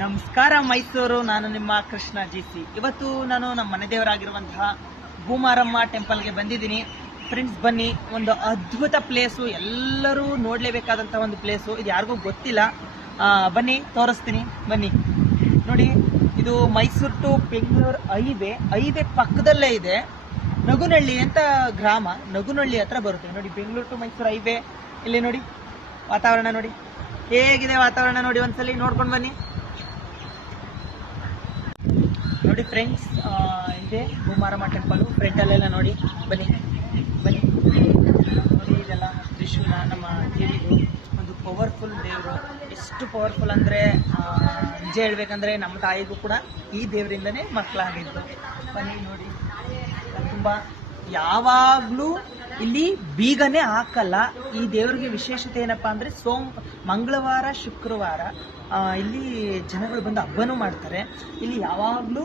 ನಮಸ್ಕಾರ ಮೈಸೂರು. ನಾನು ನಿಮ್ಮ ಕೃಷ್ಣ ಜಿಸಿ. ಇವತ್ತು ನಾನು ನಮ್ಮ ಮನೆ ದೇವರಾಗಿರುವಂತಹ ಭೂಮಾರಮ್ಮ ಟೆಂಪಲ್ಗೆ ಬಂದಿದ್ದೀನಿ. ಫ್ರೆಂಡ್ಸ್, ಬನ್ನಿ, ಒಂದು ಅದ್ಭುತ ಪ್ಲೇಸು, ಎಲ್ಲರೂ ನೋಡಲೇಬೇಕಾದಂತಹ ಒಂದು ಪ್ಲೇಸು. ಇದು ಯಾರಿಗೂ ಗೊತ್ತಿಲ್ಲ. ಬನ್ನಿ ತೋರಿಸ್ತೀನಿ. ಬನ್ನಿ ನೋಡಿ, ಇದು ಮೈಸೂರು ಟು ಬೆಂಗಳೂರು ಹೈವೇ ಪಕ್ಕದಲ್ಲೇ ಇದೆ. ನಗುನಹಳ್ಳಿ ಅಂತ ಗ್ರಾಮ, ನಗುನಹಳ್ಳಿ ಹತ್ರ ಬರುತ್ತೆ ನೋಡಿ. Bengaluru to Mysuru highway. ಇಲ್ಲಿ ನೋಡಿ ವಾತಾವರಣ, ನೋಡಿ ಹೇಗಿದೆ ವಾತಾವರಣ, ನೋಡಿ ಒಂದ್ಸಲಿ ನೋಡ್ಕೊಂಡು ಬನ್ನಿ. ನೋಡಿ ಫ್ರೆಂಡ್ಸ್, ಇದೆ ಭೂಮಾರಮ್ಮ ಟೆಂಪಲ್. ಫ್ರಂಟಲ್ಲೆಲ್ಲ ನೋಡಿ, ಬನ್ನಿ ಬನ್ನಿ ನೋಡಿ. ಇದೆಲ್ಲ ತ್ರಿಶೂಲ, ನಮ್ಮ ದೇವಿದು ಒಂದು ಪವರ್ಫುಲ್ ದೇವರು. ಎಷ್ಟು ಪವರ್ಫುಲ್ ಅಂದರೆ ನಿಜ ಹೇಳ್ಬೇಕಂದ್ರೆ ನಮ್ಮ ತಾಯಿಗೂ ಕೂಡ ಈ ದೇವರಿಂದನೇ ಮಕ್ಕಳಾಗಿದ್ದು. ಬನ್ನಿ ನೋಡಿ, ತುಂಬ ಯಾವಾಗಲೂ ಇಲ್ಲಿ ಬೀಗನೇ ಹಾಕಲ್ಲ. ಈ ದೇವರಿಗೆ ವಿಶೇಷತೆ ಏನಪ್ಪಾ ಅಂದರೆ ಮಂಗಳವಾರ ಶುಕ್ರವಾರ ಇಲ್ಲಿ ಜನಗಳು ಬಂದು ಹಬ್ಬನೂ ಮಾಡ್ತಾರೆ. ಇಲ್ಲಿ ಯಾವಾಗಲೂ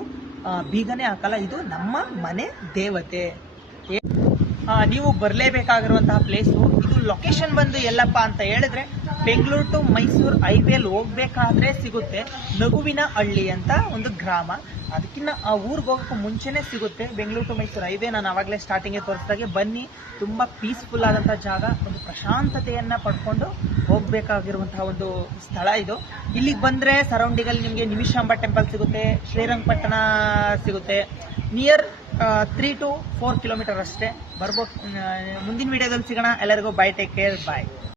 ಬೀಗನೇ ಹಾಕಲ್ಲ. ಇದು ನಮ್ಮ ಮನೆ ದೇವತೆ. ನೀವು ಬರಲೇಬೇಕಾಗಿರುವಂತಹ ಪ್ಲೇಸು ಇದು. ಲೊಕೇಶನ್ ಬಂದು ಎಲ್ಲಪ್ಪ ಅಂತ ಹೇಳಿದ್ರೆ, ಬೆಂಗಳೂರು ಟು ಮೈಸೂರು ಹೈವೇಲಿ ಹೋಗ್ಬೇಕಾದ್ರೆ ಸಿಗುತ್ತೆ ನಗುವಿನ ಹಳ್ಳಿ ಅಂತ ಒಂದು ಗ್ರಾಮ. ಅದಕ್ಕಿಂತ ಆ ಊರಿಗೆ ಹೋಗೋಕೆ ಮುಂಚೆನೇ ಸಿಗುತ್ತೆ ಬೆಂಗಳೂರು ಟು ಮೈಸೂರು ಹೈವೇ. ನಾನು ಆವಾಗಲೇ ಸ್ಟಾರ್ಟಿಂಗ್ಗೆ ತೋರಿಸಿದಾಗೆ ಬನ್ನಿ, ತುಂಬ ಪೀಸ್ಫುಲ್ ಆದಂಥ ಜಾಗ, ಒಂದು ಪ್ರಶಾಂತತೆಯನ್ನು ಪಡ್ಕೊಂಡು ಹೋಗಬೇಕಾಗಿರುವಂತಹ ಒಂದು ಸ್ಥಳ ಇದು. ಇಲ್ಲಿಗೆ ಬಂದರೆ ಸರೌಂಡಿಂಗಲ್ಲಿ ನಿಮಗೆ ನಿಮಿಷಾಂಬ ಟೆಂಪಲ್ ಸಿಗುತ್ತೆ, ಶ್ರೀರಂಗಪಟ್ಟಣ ಸಿಗುತ್ತೆ. ನಿಯರ್ 3 to 4 ಕಿಲೋಮೀಟರ್ ಅಷ್ಟೇ. ಬರ್ಬೋದು. ಮುಂದಿನ ವಿಡಿಯೋದಲ್ಲಿ ಸಿಗೋಣ. ಎಲ್ಲರಿಗೂ ಬೈ, ಟೇಕ್ ಕೇರ್, ಬಾಯ್.